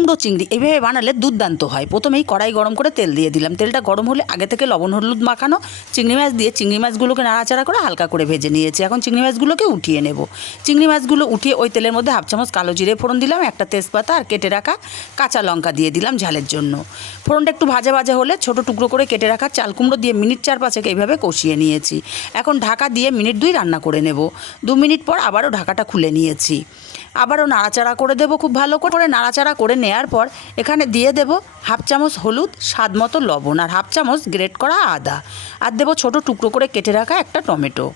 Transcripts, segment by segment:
কুমড়ো চিংড়ি এইভাবে বানালে দুর্দান্ত হয়। প্রথমেই কড়াই গরম করে তেল দিয়ে দিলাম। তেলটা গরম হলে আগে থেকে লবণ হলুদ মাখানো চিংড়ি মাছ দিয়ে চিংড়ি মাছগুলোকে নাড়াচাড়া করে হালকা করে ভেজে নিয়েছি। এখন চিংড়ি মাছগুলোকে উঠিয়ে নেব। চিংড়ি মাছগুলো উঠিয়ে ওই তেলের মধ্যে হাফ চামচ কালো জিরে ফোড়ন দিলাম, একটা তেজপাতা আর কেটে রাখা কাঁচা লঙ্কা দিয়ে দিলাম ঝালের জন্য। ফোড়নটা একটু ভাজা ভাজা হলে ছোট টুকরো করে কেটে রাখা চাল কুমড়ো দিয়ে মিনিট 4-5 এইভাবে কষিয়ে নিয়েছি। এখন ঢাকা দিয়ে মিনিট 2 রান্না করে নেব। 2 মিনিট পর আবারও ঢাকাটা খুলে নিয়েছি। আবারও নাড়াচাড়া করে দেবো। খুব ভালো করে নাড়াচাড়া করে নেওয়ার পর এখানে দিয়ে দেব হাফ চামচ হলুদ, স্বাদ মতো লবণ আর হাফ চামচ গ্রেট করা আদা, আর দেবো ছোটো টুকরো করে কেটে রাখা একটা টমেটো।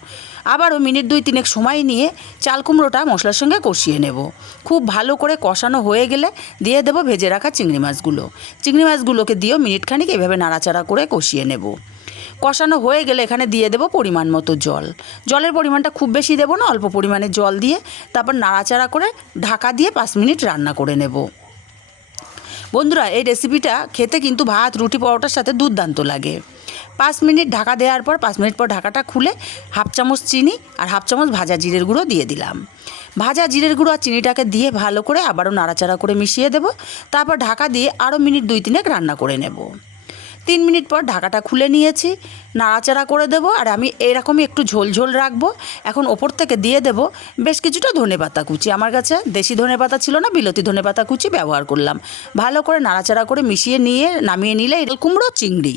আবারও মিনিট 2-3 সময় নিয়ে চাল কুমড়োটা মশলার সঙ্গে কষিয়ে নেব। খুব ভালো করে কষানো হয়ে গেলে দিয়ে দেবো ভেজে রাখা চিংড়ি মাছগুলো। চিংড়ি মাছগুলোকে দিয়েও মিনিটখানিক এভাবে নাড়াচাড়া করে কষিয়ে নেব। কষানো হয়ে গেলে এখানে দিয়ে দেবো পরিমাণ মতো জল। জলের পরিমাণটা খুব বেশি দেবো না, অল্প পরিমাণে জল দিয়ে তারপর নাড়াচাড়া করে ঢাকা দিয়ে 5 মিনিট রান্না করে নেব। বন্ধুরা, এই রেসিপিটা খেতে কিন্তু ভাত, রুটি, পরোটার সাথে দুর্দান্ত লাগে। 5 মিনিট ঢাকা দেওয়ার পর 5 মিনিট পর ঢাকাটা খুলে হাফ চামচ চিনি আর হাফ চামচ ভাজা জিরের গুঁড়ো দিয়ে দিলাম। ভাজা জিরের গুঁড়ো আর চিনিটাকে দিয়ে ভালো করে আবারও নাড়াচাড়া করে মিশিয়ে দেব। তারপর ঢাকা দিয়ে আরও মিনিট 2-3 রান্না করে নেব। 3 মিনিট পর ঢাকাটা খুলে নিয়েছি, নাড়াচাড়া করে দেবো। আর আমি এরকমই একটু ঝোল ঝোল রাখবো। এখন ওপর থেকে দিয়ে দেব বেশ কিছুটা ধনেপাতা কুচি। আমার কাছে দেশি ধনেপাতা ছিল না, বিলতি ধনেপাতা কুচি ব্যবহার করলাম। ভালো করে নাড়াচাড়া করে মিশিয়ে নিয়ে নামিয়ে নিলে এটা কুমড়ো চিংড়ি।